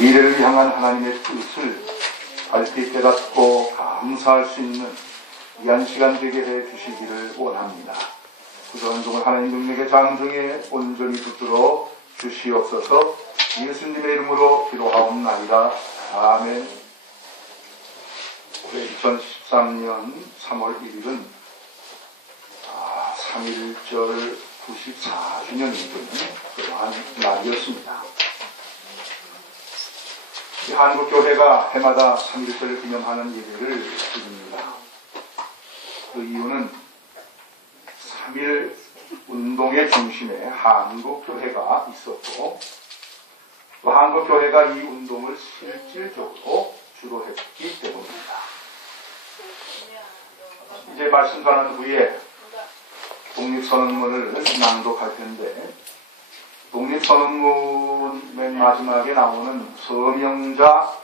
미래를 향한 하나님의 뜻을 밝히 깨닫고 감사할 수 있는 귀한 시간 되게 해 주시기를 원합니다. 부족한 종을 하나님 능력의 장중에 온전히 붙들어 주시옵소서. 예수님의 이름으로 기도하옵나이다. 아멘. 올해 2013년 3월 1일은 3.1절 94주년이 되는 그러한 날이었습니다. 한국교회가 해마다 3.1절을 기념하는 예배를 드립니다. 그 이유는 3.1 운동의 중심에 한국교회가 있었고, 또 한국교회가 이 운동을 실질적으로 주도했기 때문입니다. 이제 말씀 전한 후에 독립선언문을 낭독할 텐데, 독립선언문 맨 마지막에 나오는 서명자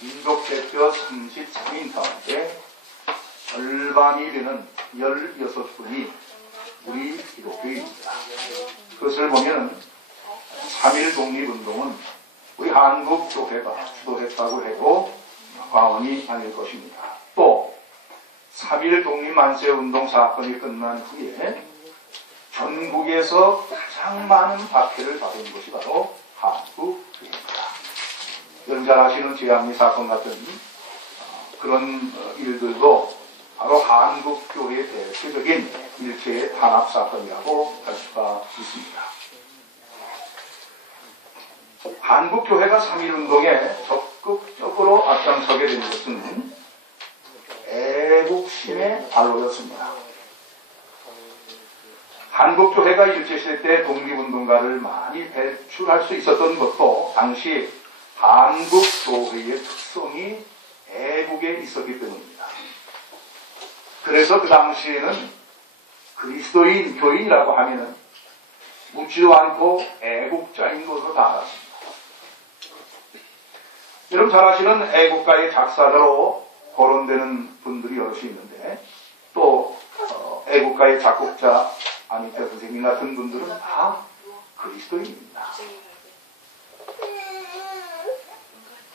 민족대표 33인 가운데 절반이 되는 16분이 우리 기독교인입니다. 그것을 보면 3.1 독립운동은 우리 한국교회가 주도했다고 해도 과언이 아닐 것입니다. 또 3.1 독립만세운동 사건이 끝난 후에 전국에서 가장 많은 박해를 받은 것이 바로 한국교회입니다. 여러분 잘 아시는 제한리 사건 같은 그런 일들도 바로 한국교회의 대표적인 일체의 탄압 사건이라고 할 수가 있습니다. 한국교회가 3.1운동에 적극적으로 앞장서게 된 것은 애국심의 발로였습니다. 한국교회가 일제시대 때 독립운동가를 많이 배출할 수 있었던 것도 당시 한국교회의 특성이 애국에 있었기 때문입니다. 그래서 그 당시에는 그리스도인, 교인이라고 하면은 묻지도 않고 애국자인 것으로 다 알았습니다. 여러분 잘 아시는 애국가의 작사자로 거론되는 분들이 여럿이 있는데, 또 애국가의 작곡자 안희태 선생님 같은 분들은 다 그리스도인입니다.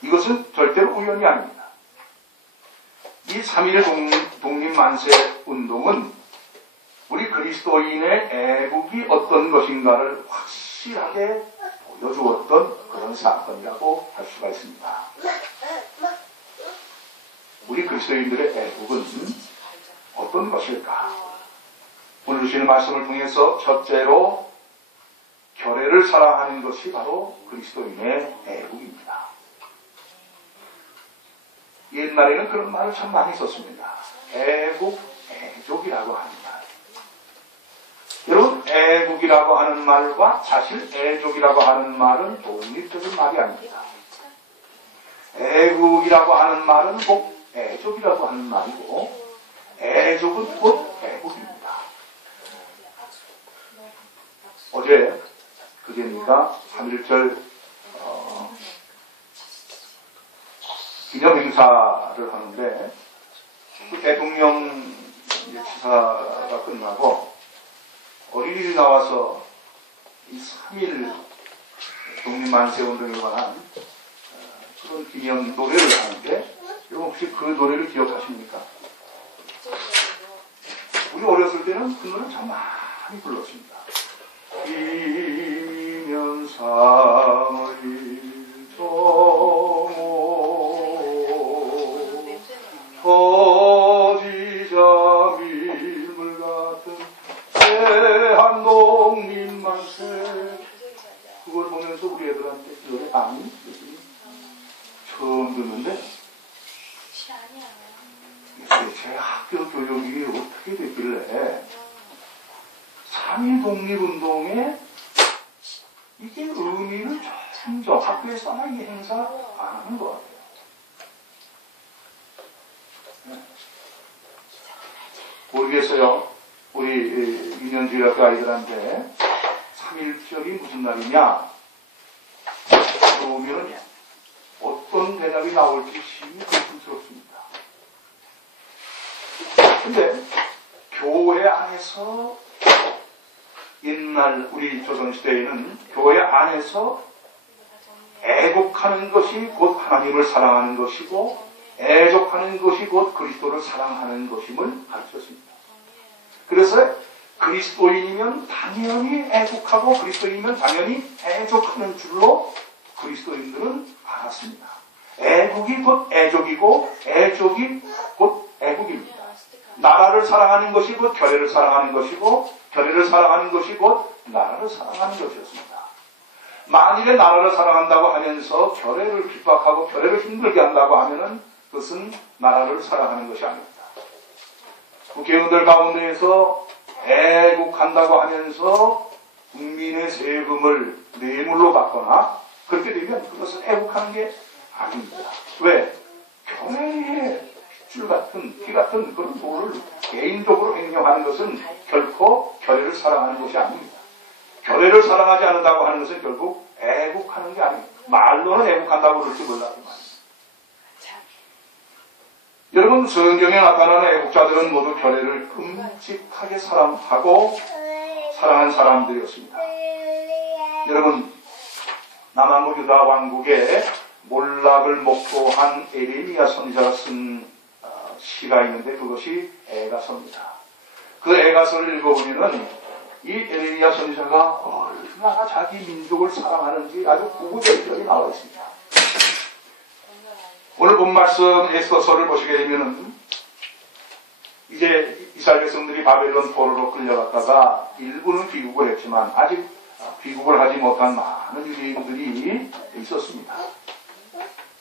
이것은 절대로 우연이 아닙니다. 이 3.1 독립만세 운동은 우리 그리스도인의 애국이 어떤 것인가를 확실하게 보여주었던 그런 사건이라고 할 수가 있습니다. 우리 그리스도인들의 애국은 어떤 것일까? 오늘 주시는 말씀을 통해서 첫째로 교회를 사랑하는 것이 바로 그리스도인의 애국입니다. 옛날에는 그런 말을 참 많이 썼습니다. 애국, 애족이라고 하는 말. 여러분, 애국이라고 하는 말과 사실 애족이라고 하는 말은 독립적인 말이 아닙니다. 애국이라고 하는 말은 곧 애족이라고 하는 말이고, 애족은 곧 애국입니다. 어제 그제니까 3.1절 기념 행사를 하는데, 그 대통령 치사가 끝나고 어린이들이 나와서 이 3.1 독립만세운동에 관한 그런 기념 노래를 하는데, 여러분 혹시 그 노래를 기억하십니까? 우리 어렸을 때는 그 노래 참 많이 불렀습니다. 기면 3.1 정오 터지자 밀물 같은 대한독립만세. 그걸 보면서 우리 애들한테 그 노래 아니? 처음 듣는데 제 학교 교육이 어떻게 됐길래 3.1 독립운동에 이게 의미를 조금 더 학교에서 이 행사 안 하는 것 같아요. 네. 모르겠어요. 우리 유년주일학교 아이들한테 3.1절이 무슨 날이냐 그러면 어떤 대답이 나올지 심히 궁금스럽습니다. 근데 교회 안에서 옛날 우리 조선시대에는 교회 안에서 애국하는 것이 곧 하나님을 사랑하는 것이고 애족하는 것이 곧 그리스도를 사랑하는 것임을 가르쳤습니다. 그래서 그리스도인이면 당연히 애국하고 그리스도인이면 당연히 애족하는 줄로 그리스도인들은 알았습니다. 애국이 곧 애족이고 애족이 곧 애국입니다. 나라를 사랑하는 것이 곧 교회를 사랑하는 것이고 교회를 사랑하는 것이 곧 나라를 사랑하는 것이었습니다. 만일에 나라를 사랑한다고 하면서 교회를 핍박하고 교회를 힘들게 한다고 하면은 그것은 나라를 사랑하는 것이 아닙니다. 국회의원들 가운데에서 애국한다고 하면서 국민의 세금을 뇌물로 받거나 그렇게 되면 그것은 애국하는 게 아닙니다. 왜? 교회의 핏줄 같은 피 같은 그런 도를 개인적으로 횡령하는 것은 결코 교회를 사랑하는 것이 아닙니다. 교회를 사랑하지 않는다고 하는 것은 결국 애국하는 게 아닙니다. 말로는 애국한다고 그럴지 몰라도 말입니다. 여러분, 성경에 나타나는 애국자들은 모두 교회를 끔찍하게 사랑하고 사랑한 사람들이었습니다. 여러분, 남한국 유다 왕국에 몰락을 목도한 에레미야 선지자가 쓴 시가 있는데 그것이 애가서입니다. 그 애가서를 읽어보면은 이 에레미야 선지자가 얼마나 자기 민족을 사랑하는지 아주 구구절절히 나와 있습니다. 오늘 본 말씀 에스더서를 보시게 되면은 이제 이스라엘 백성들이 바벨론 포로로 끌려갔다가 일부는 귀국을 했지만 아직 귀국을 하지 못한 많은 유대인들이 있었습니다.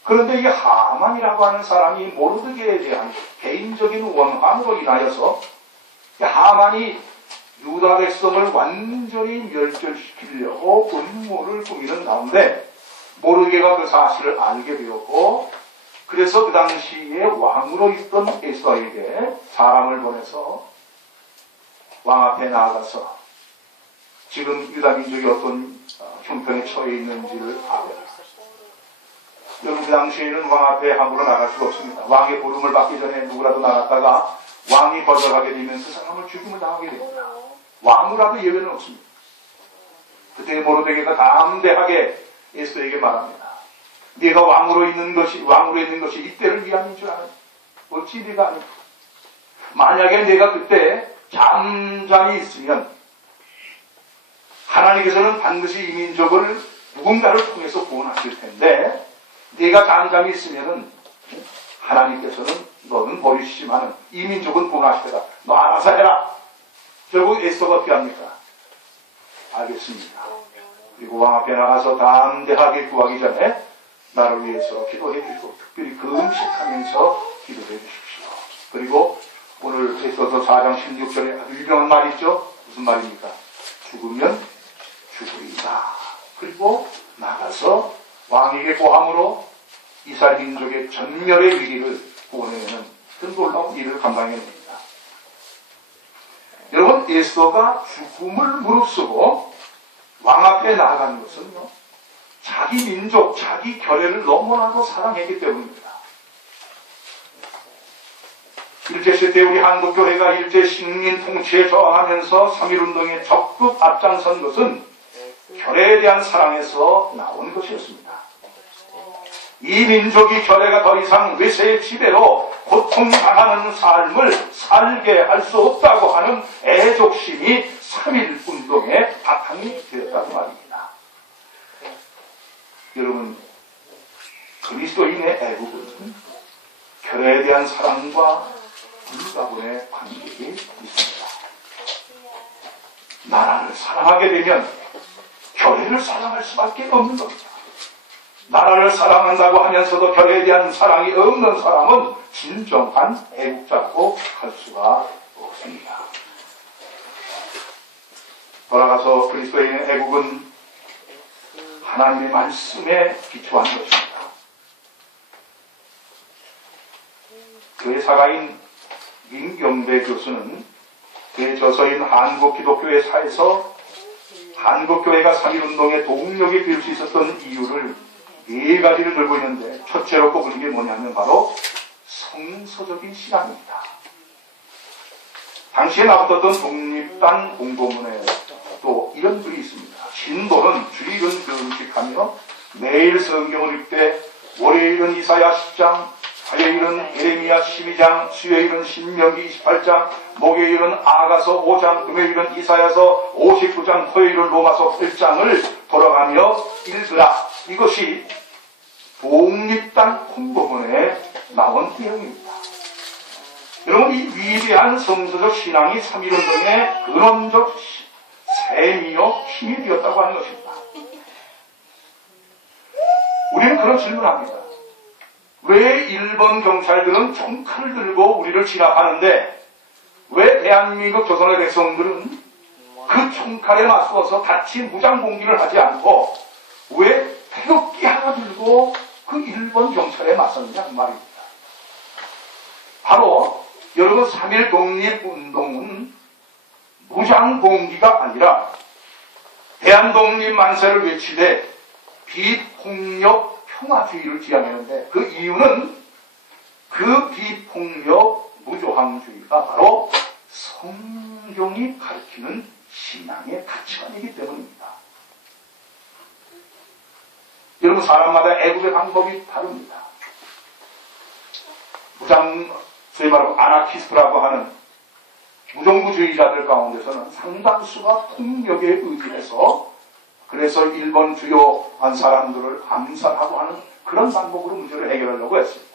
그런데 이 하만이라고 하는 사람이 모르드게에 대한 개인적인 원한으로 인하여서 하만이 유다 백성을 완전히 멸절시키려고 음모를 꾸미는 가운데 모르드게가 그 사실을 알게 되었고 그래서 그 당시에 왕으로 있던 에스더에게 사람을 보내서 왕 앞에 나아가서 지금 유다 민족이 어떤 형편에 처해 있는지를 알아라. 여러분, 그 당시에는 왕 앞에 함부로 나갈 수가 없습니다. 왕의 부름을 받기 전에 누구라도 나갔다가 왕이 거절하게 되면 그 사람을 죽임을 당하게 됩니다. 왕이라도 예외는 없습니다. 그때 모르드게가 담대하게 에스더에게 말합니다. 네가 왕으로 있는 것이 이때를 위함인 줄 아는 어찌 네가 아니까. 만약에 내가 그때 잠잠히 있으면 하나님께서는 반드시 이 민족을 누군가를 통해서 구원하실 텐데 네가 잠잠히 있으면은 하나님께서는 너는 버리시지만은 이 민족은 구원하시리라. 너 알아서 해라. 결국 에스더가 어떻게 합니까? 알겠습니다. 그리고 왕 앞에 나가서 담대하게 구하기 전에 나를 위해서 기도해 주시고 특별히 금식하면서 기도해 주십시오. 그리고 오늘 에스더서 4장 16절에 아주 유명한 말이 있죠. 무슨 말입니까? 죽으면 죽으리이다. 그리고 나가서 왕에게 고함으로 이스라엘 민족의 전멸의 위기를 구원해내는 그 놀라운 일을 감당해냅니다. 여러분, 에스더가 죽음을 무릅쓰고 왕 앞에 나아가는 것은요, 자기 민족, 자기 결례를 너무나도 사랑했기 때문입니다. 일제시대 때 우리 한국교회가 일제 식민 통치에 저항하면서 3.1운동에 적극 앞장선 것은 결례에 대한 사랑에서 나온 것이었습니다. 이 민족이 결례가 더 이상 외세의 지배로 고통당하는 삶을 살게 할 수 없다고 하는 애족심이 3.1운동의 바탕이 되었다는 말입니다. 여러분, 그리스도인의 애국은 결례에 대한 사랑과 불가분의 관계가 있습니다. 나라를 사랑하게 되면 결례를 사랑할 수밖에 없는 겁니다. 나라를 사랑한다고 하면서도 결례에 대한 사랑이 없는 사람은 진정한 애국자라고 할 수가 없습니다. 돌아가서 그리스도인의 애국은 하나님의 말씀에 기초한 것입니다. 그의 사가인 민경배 교수는 그의 저서인 한국기독교회사에서 한국교회가 3.1운동의 동력이 될 수 있었던 이유를 4가지를 들고 있는데 첫째로 꼽은 게 뭐냐면 바로 성서적인 신앙입니다. 당시에 나왔던 독립단 공고문에 또 이런 글이 있습니다. 진도는 주일은 금식하며 매일 성경을 읽되 월요일은 이사야 10장, 화요일은 예레미야 12장, 수요일은 신명기 28장, 목요일은 아가서 5장, 금요일은 이사야서 59장, 토요일은 로마서 8장을 돌아가며 읽으라. 이것이 독립단 공보문에 나온 내용입니다. 여러분, 이 위대한 성서적 신앙이 3.1운동의 근원적 셈이요 힘이 되었다고 하는 것입니다. 우리는 그런 질문을 합니다. 왜 일본 경찰들은 총칼을 들고 우리를 진압하는데 왜 대한민국 조선의 백성들은 그 총칼에 맞서서 같이 무장 공기를 하지 않고 왜 태극기 하나 들고 그 일본 경찰에 맞섰느냐 그 말입니다. 바로 여러분 3.1 독립운동은 무장 공기가 아니라 대한독립 만세를 외치되 비폭력 평화주의를 지향했는데 그 이유는 그 비폭력 무조항주의가 바로 성경이 가르치는 신앙의 가치관이기 때문입니다. 여러분, 사람마다 애국의 방법이 다릅니다. 소위 말하고 아나키스트라고 하는 무정부주의자들 가운데서는 상당수가 폭력에 의지해서 그래서 일본 주요한 사람들을 암살하고 하는 그런 방법으로 문제를 해결하려고 했습니다.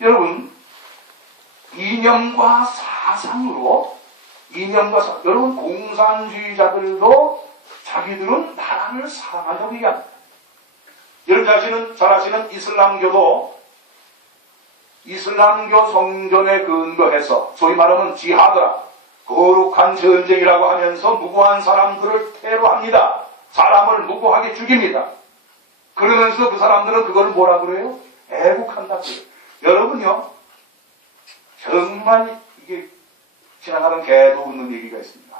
여러분, 이념과 사상으로 여러분 공산주의자들도 자기들은 나라를 사랑한다고 얘기합니다. 여러분 잘 아시는 이슬람교 성전에 근거해서 소위 말하면 지하드라 거룩한 전쟁이라고 하면서 무고한 사람들을 테러합니다. 사람을 무고하게 죽입니다. 그러면서 그 사람들은 그걸 뭐라 그래요? 애국한다고 그래요. 여러분요, 정말 이게 지나가는 개도 웃는 얘기가 있습니다.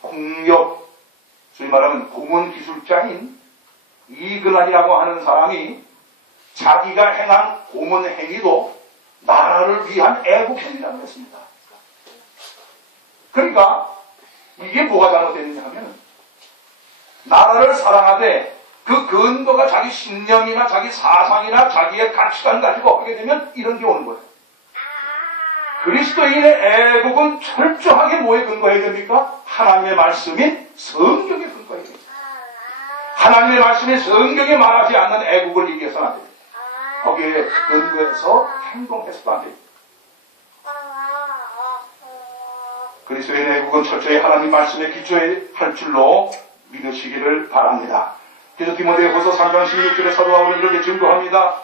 공력, 소위 말하면 고문기술자인 이근환이라고 하는 사람이 자기가 행한 고문 행위도 나라를 위한 애국 행위라고 했습니다. 그러니까 이게 뭐가 잘못되느냐 하면 나라를 사랑하되 그 근거가 자기 신념이나 자기 사상이나 자기의 가치관 가지고 하게 되면 이런 게 오는 거예요. 그리스도인의 애국은 철저하게 뭐에 근거해야 됩니까? 하나님의 말씀인 성경에 근거해야 됩니다. 하나님의 말씀이 성경에 말하지 않는 애국을 얘기해서는 안 됩니다. 거기에 근거해서 행동해서도 안 됩니다. 그리스도인의 애국은 철저히 하나님 말씀에 기초할 줄로 믿으시기를 바랍니다. 그래서 디모데후서 3장 16절에 사도 바울은 이렇게 증거합니다.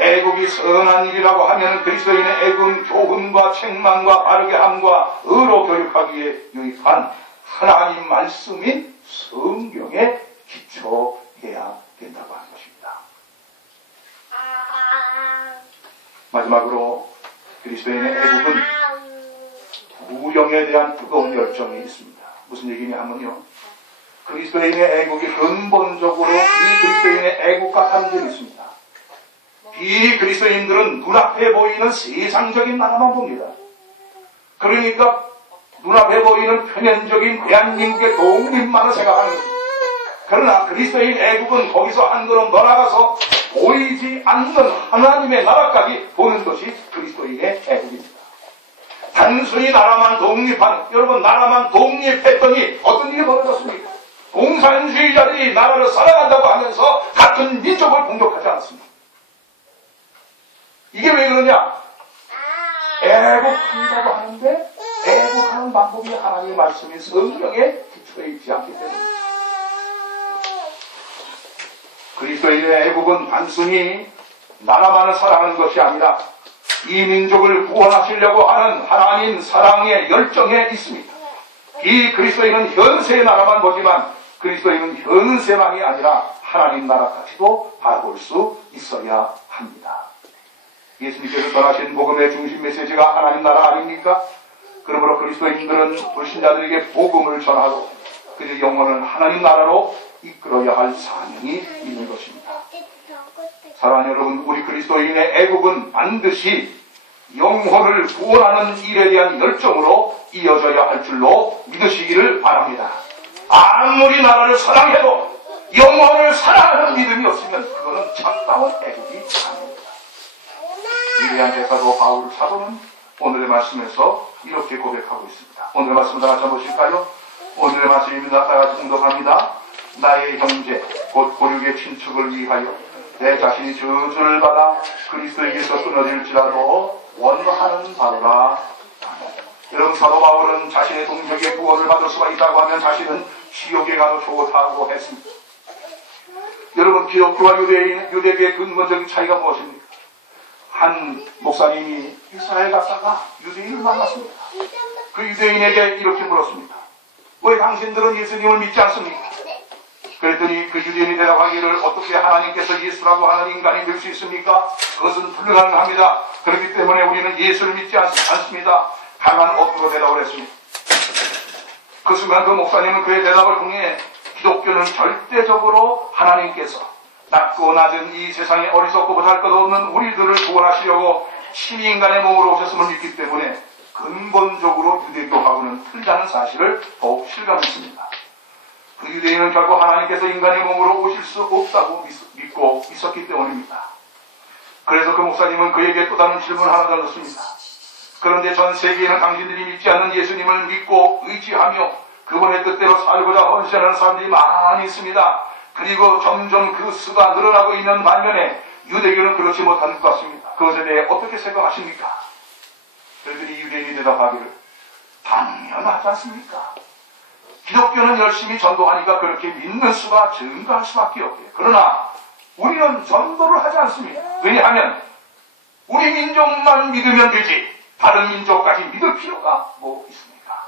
애국이 선한 일이라고 하면 그리스도인의 애국은 교훈과 책망과 바르게 함과 의로 교육하기에 유익한 하나님 말씀인 성경에 기초해야 된다고 하는 것입니다. 마지막으로 그리스도인의 애국은 무령에 대한 뜨거운 열정이 있습니다. 무슨 얘기냐 하면요, 그리스도인의 애국이 근본적으로 비그리스도인의 애국과 다른 점이 있습니다. 비그리스도인들은 눈앞에 보이는 세상적인 나라만 봅니다. 그러니까 눈앞에 보이는 표면적인 대한민국의 독립만을 생각하는 것입니다. 그러나 그리스도인 애국은 거기서 한 걸음 더 나가서 보이지 않는 하나님의 나라까지 보는 것이 그리스도인의 애국입니다. 단순히 나라만 독립하는, 여러분 나라만 독립했더니 어떤 일이 벌어졌습니까? 공산주의자들이 나라를 사랑한다고 하면서 같은 민족을 공격하지 않습니다. 이게 왜 그러냐? 애국한다고 하는데 애국하는 방법이 하나님의 말씀이 성경에 기초해 있지 않기 때문입니다. 그리스도인의 애국은 단순히 나라만을 사랑하는 것이 아니라 이 민족을 구원하시려고 하는 하나님 사랑의 열정에 있습니다. 이 그리스도인은 현세의 나라만 보지만 그리스도인은 현세만이 아니라 하나님 나라까지도 바라볼 수 있어야 합니다. 예수님께서 전하신 복음의 중심 메시지가 하나님 나라 아닙니까? 그러므로 그리스도인들은 불신자들에게 복음을 전하고 그들의 영혼을 하나님 나라로 이끌어야 할 사명이 있는 것입니다. 사랑하는 여러분, 우리 그리스도인의 애국은 반드시 영혼을 구원하는 일에 대한 열정으로 이어져야 할 줄로 믿으시기를 바랍니다. 아무리 나라를 사랑해도 영혼을 사랑하는 믿음이 없으면 그거는 참다운 애국이 아닙니다. 위대한 대사도 바울 사도는 오늘의 말씀에서 이렇게 고백하고 있습니다. 오늘의 말씀 다 같이 한번 보실까요? 오늘의 말씀입니다. 다 같이 공독합니다. 나의 형제 곧 고륙의 친척을 위하여 내 자신이 저주를 받아 그리스도에게서 끊어질지라도 원하는 바로라. 여러분, 사도 바울은 자신의 동족의 구원을 받을 수가 있다고 하면 자신은 지옥에 가도 좋다고 했습니다. 여러분, 기독교와 유대교의 근본적인 차이가 무엇입니까? 한 목사님이 이스라엘 갔다가 유대인을 만났습니다. 그 유대인에게 이렇게 물었습니다. 왜 당신들은 예수님을 믿지 않습니까? 그랬더니 그 유대인이 대답하기를 어떻게 하나님께서 예수라고 하는 인간이 될 수 있습니까? 그것은 불가능합니다. 그렇기 때문에 우리는 예수를 믿지 않습니다. 강한 어투로 대답을 했습니다. 그 순간 그 목사님은 그의 대답을 통해 기독교는 절대적으로 하나님께서 낮고 낮은 이 세상에 어리석고 보잘것없는 우리들을 구원하시려고 신인간의 몸으로 오셨음을 믿기 때문에 근본적으로 유대교하고는 틀리다는 사실을 더욱 실감했습니다. 그 유대인은 결국 하나님께서 인간의 몸으로 오실 수 없다고 믿고 있었기 때문입니다. 그래서 그 목사님은 그에게 또 다른 질문을 하나 던졌습니다. 그런데 전 세계에는 당신들이 믿지 않는 예수님을 믿고 의지하며 그분의 뜻대로 살고자 헌신하는 사람들이 많이 있습니다. 그리고 점점 그 수가 늘어나고 있는 반면에 유대교는 그렇지 못한 것 같습니다. 그것에 대해 어떻게 생각하십니까? 그들이 유대인이 대답하기를 당연하지 않습니까? 기독교는 열심히 전도하니까 그렇게 믿는 수가 증가할 수밖에 없대요. 그러나 우리는 전도를 하지 않습니다. 왜냐하면 우리 민족만 믿으면 되지 다른 민족까지 믿을 필요가 뭐 있습니까?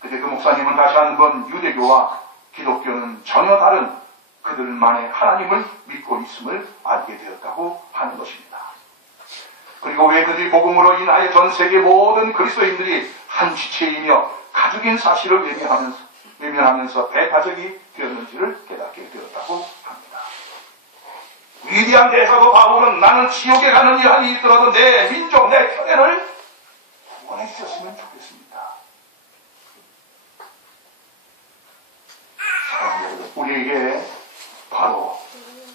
그때 그 목사님은 다시 한번 유대교와 기독교는 전혀 다른 그들만의 하나님을 믿고 있음을 알게 되었다고 하는 것입니다. 그리고 왜 그들이 복음으로 인하여 전 세계 모든 그리스도인들이 한 지체이며 가족인 사실을 외면하면서 배타적이 되었는지를 깨닫게 되었다고 합니다. 위대한 대사도 바울은 나는 지옥에 가는 일이 있더라도 내 민족, 내 편애를 구원해 주셨으면 좋겠습니다. 우리에게 바로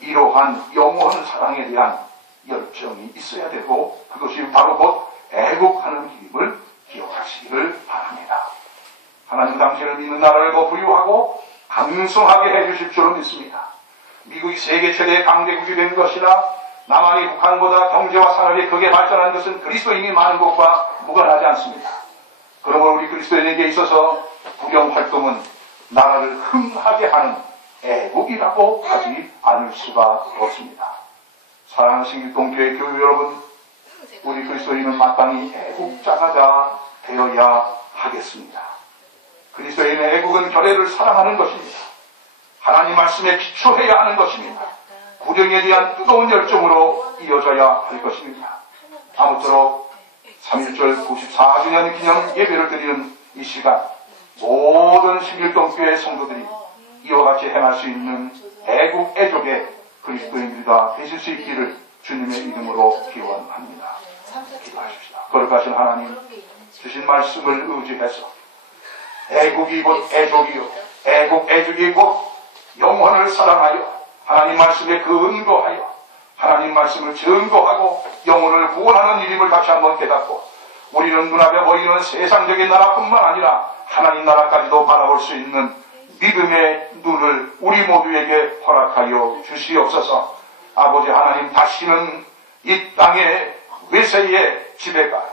이러한 영원 사랑에 대한 열정이 있어야 되고 그것이 바로 곧 애국하는 힘을 기억하시기를 바랍니다. 하나님 당신을 믿는 나라를 더 부유하고 강성하게 해주실 줄로 믿습니다. 미국이 세계 최대의 강대국이 된 것이나 남한이 북한보다 경제와 산업이 크게 발전한 것은 그리스도인이 많은 것과 무관하지 않습니다. 그러므로 우리 그리스도인에게 있어서 구경활동은 나라를 흥하게 하는 애국이라고 하지 않을 수가 없습니다. 사랑하신 기독교회 교회 여러분, 우리 그리스도인은 마땅히 애국자가 되어야 하겠습니다. 그리스도인의 애국은 결례를 사랑하는 것입니다. 하나님 말씀에 기초해야 하는 것입니다. 구령에 대한 뜨거운 열정으로 이어져야 할 것입니다. 아무쪼록 3.1절 94주년 기념 예배를 드리는 이 시간 모든 11동교회 성도들이 이와 같이 행할 수 있는 애국 애족의 그리스도인들이 되실 수 있기를 주님의 이름으로 기원합니다. 기도하십시다. 거룩하신 하나님, 주신 말씀을 의지해서 애국이 곧 애족이요 애국 애족이 곧 영혼을 사랑하여 하나님 말씀에 근거하여 하나님 말씀을 증거하고 영혼을 구원하는 일임을 다시 한번 깨닫고 우리는 눈앞에 보이는 세상적인 나라뿐만 아니라 하나님 나라까지도 바라볼 수 있는 믿음의 눈을 우리 모두에게 허락하여 주시옵소서. 아버지 하나님, 다시는 이 땅의 외세의 지배가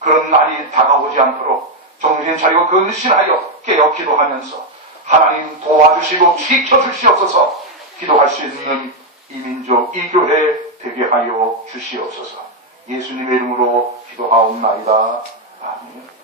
그런 날이 다가오지 않도록 정신 차리고 근신하여 깨어 기도하면서 하나님 도와주시고 지켜주시옵소서. 기도할 수 있는 이 민족, 이 교회 되게 하여 주시옵소서. 예수님의 이름으로 기도하옵나이다. 아멘.